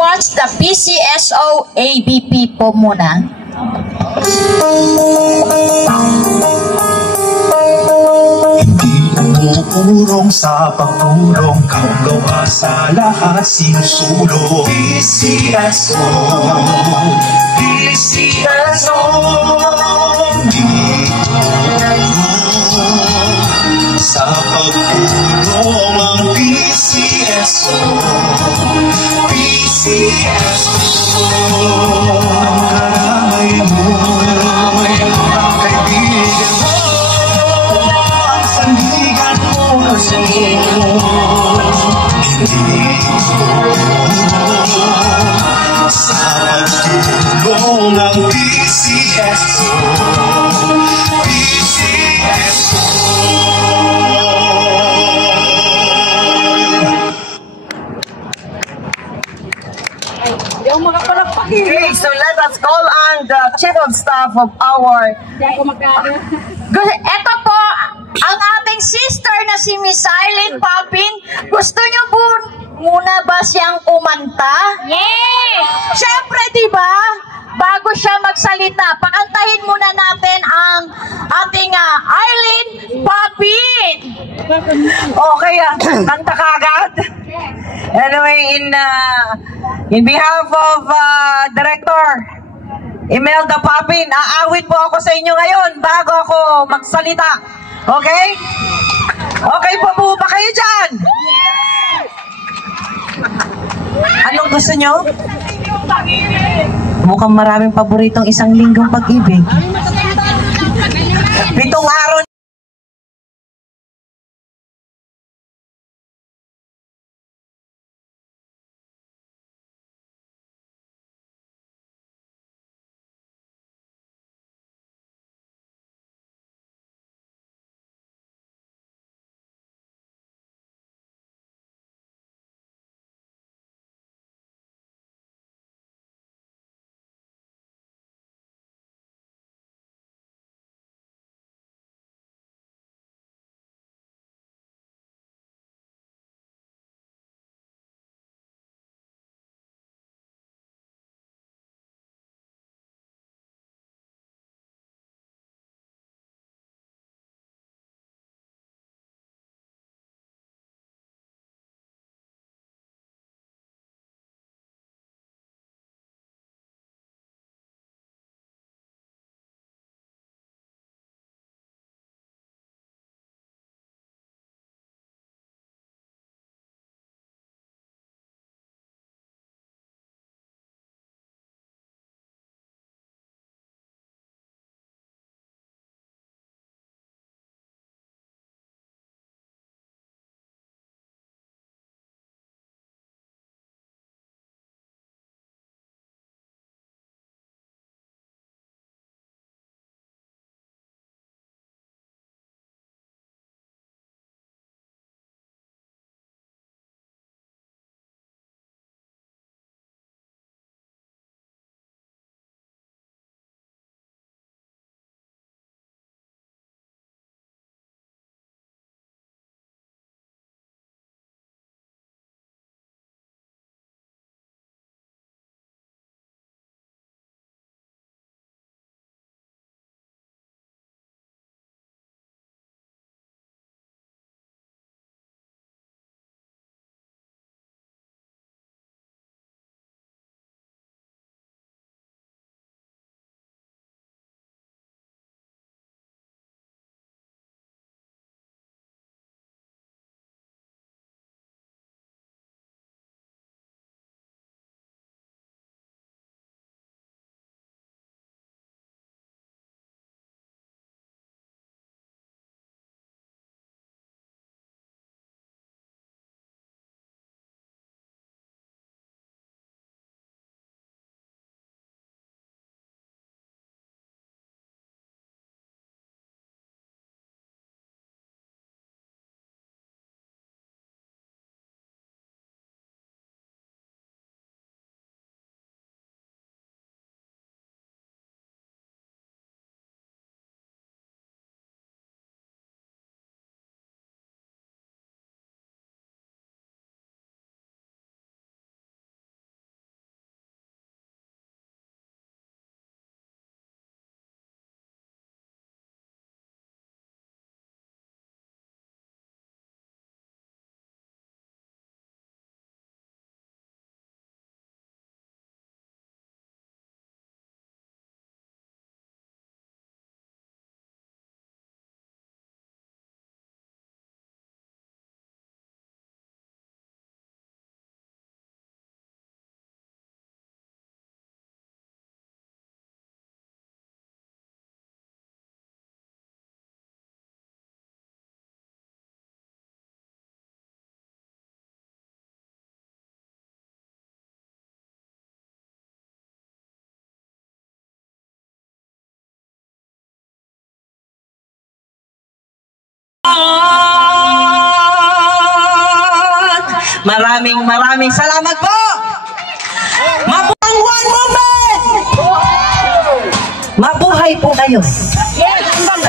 watch the PCSO ABP po muna. Umuurong sa pagtulong, gawa sa lahat sinusulong. PCSO, PCSO, sa pagtulong ang PCSO, PCSO. Ang karamay mo, ang kaibigan mo, ang sandigan mo, sa pagtulong ng PCSO, PCSO. Okay, so let us call on the Chief of Staff of our... Ito po, ang ating sister na si Miss Eileen Papin. Gusto niyo po muna ba siyang kumanta? Yes! Siyempre, di ba? Bago siya magsalita, pakantahin muna natin ang ating Eileen Papin. Okay, kanta ka agad? Anyway, in behalf of Director Imelda Papin, aawit po ako sa inyo ngayon bago ako magsalita. Okay? Okay po ba kayo dyan? Anong gusto nyo? Mukhang maraming paboritong isang linggong pag-ibig. 7 araw Maraming salamat po. Mabuhay One Movement! Mabuhay po kayo.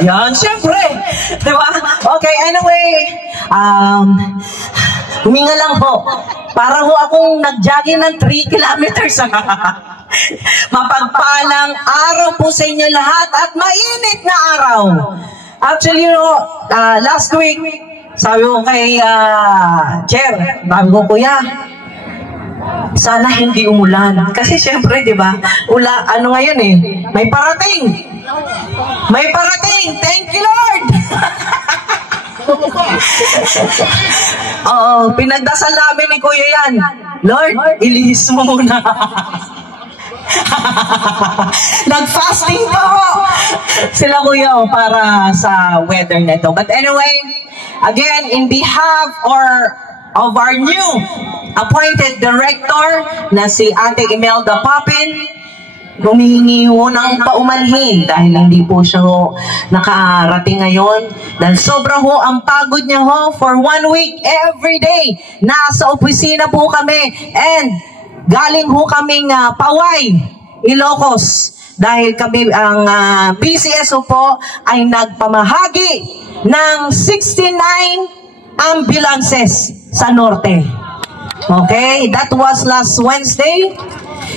Ayan, syempre. Diba? Okay, anyway. Huminga lang po. Para ho akong nag-jogging ng 3 kilometers. Mapagpalang araw po sa inyo lahat at mainit na araw. Actually, last week, sabi ko kay Chair, sabi ko, Kuya, sana hindi umulan. Kasi syempre, di ba, ano ngayon eh, may parating. May parating. Thank you, Lord. Oo, pinagdasal namin ni Kuya yan. Lord, ilihis mo muna. Nag-fasting pa ho sila Kuya para sa weather na ito. But anyway, again, in behalf of our new appointed director na si Ate Imelda Papin, humihingi ho ng paumanhin dahil hindi po siya ho nakarating ngayon. Dahil sobra ho ang pagod niya ho for 1 week every day. Nasa opisina po kami and galing ho kaming Paway, Ilocos. Dahil kami, ang PCSO po ay nagpamahagi ng 69 ambulances sa Norte. Okay, that was last Wednesday.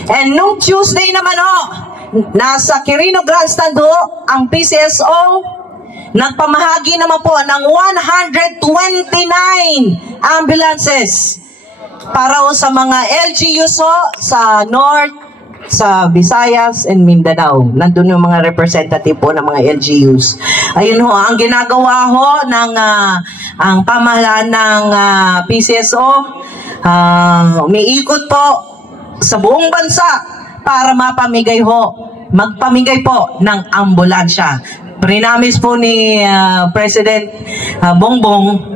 And nung Tuesday naman nasa Quirino Grandstand ang PCSO, nagpamahagi naman po ng 129 ambulances para sa mga LGUs sa North, sa Visayas and Mindanao. Nandun yung mga representative po ng mga LGUs. Ayun ho, ang ginagawa ng ang pamahalaan ng PCSO, umiikot po sa buong bansa para magpamigay po ng ambulansya. Prinamis po ni President Bongbong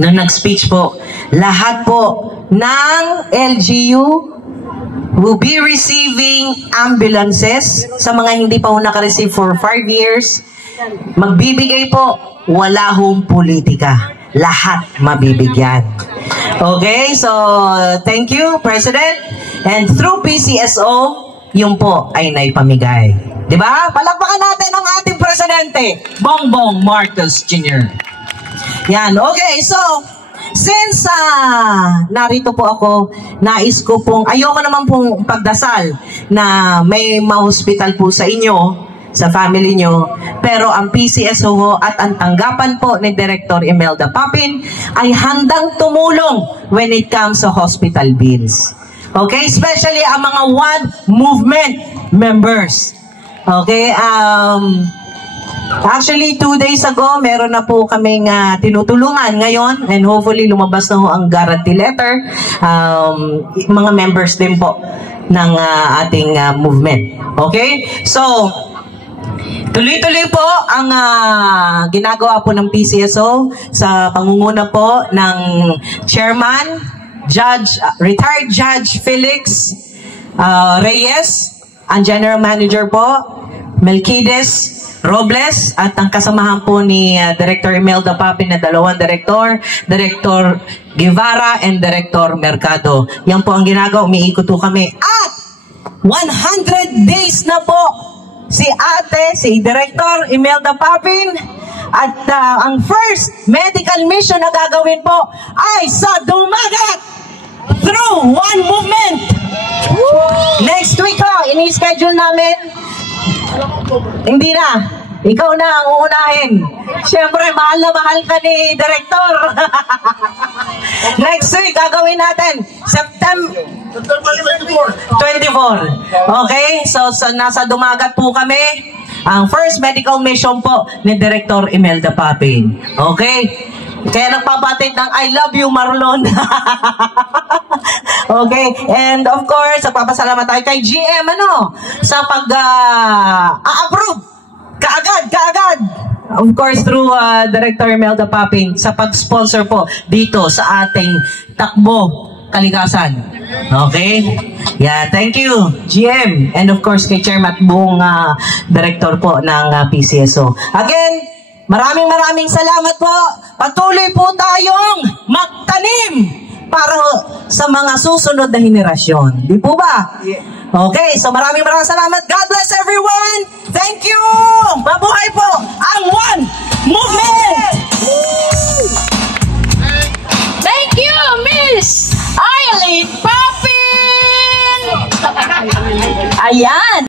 na nag-speech po, lahat po ng LGU will be receiving ambulances. Sa mga hindi pa naka-receive for 5 years, magbibigay po, wala hong politika. Lahat mabibigyan. Okay, so thank you, President. And through PCSO, yung po ay naipamigay. Diba? Palakpakan natin ang ating Presidente, Bongbong Marcos Jr. Yan, okay, so since narito po ako, nais ko ayoko naman pong pagdasal na may ma-hospital po sa inyo, sa family nyo, pero ang PCSO at ang tanggapan po ni Director Imelda Papin ay handang tumulong when it comes to hospital bills. Okay, especially ang mga One Movement members. Okay, actually 2 days ago, meron na po kaming tinutulungan ngayon and hopefully lumabas na ho ang guarantee letter. Mga members din po ng ating movement. Okay, so tuloy-tuloy po ang ginagawa po ng PCSO sa pangunguna po ng Chairman, Retired Judge Felix Reyes, ang General Manager po, Melquides Robles, at ang kasamahan po ni Director Imelda Papin na 2 Director, Director Guevara and Director Mercado. Yan po ang ginagawa, umiikot po kami. At 100 days na po si Director Imelda Papin, at ang first medical mission na gagawin po ay sa Dumagat through One Movement. Next week ini-schedule namin. Hindi na, ikaw na ang uunahin. Siyempre, mahal na mahal ka ni Director. Next week, gagawin natin September 24. Okay, so nasa Dumagat po kami. Ang first medical mission po ni Director Imelda Papin. Okay? Kaya nagpapatid ng I love you, Marlon. Okay, and of course, nagpapasalamat tayo kay GM sa pag-approve kaagad. Of course, through Director Imelda Papin sa pag-sponsor po dito sa ating Takbo Kalikasan. Okay? Yeah, thank you, GM. And of course, kay Chairman at buong Director po ng PCSO. Again, maraming salamat po. Patuloy po tayong magtanim para sa mga susunod na henerasyon. Di po ba? Okay, so maraming salamat. God bless everyone! Thank you! Mabuhay po ang One Movement! Thank you, Miss Eileen Papin! Ayan!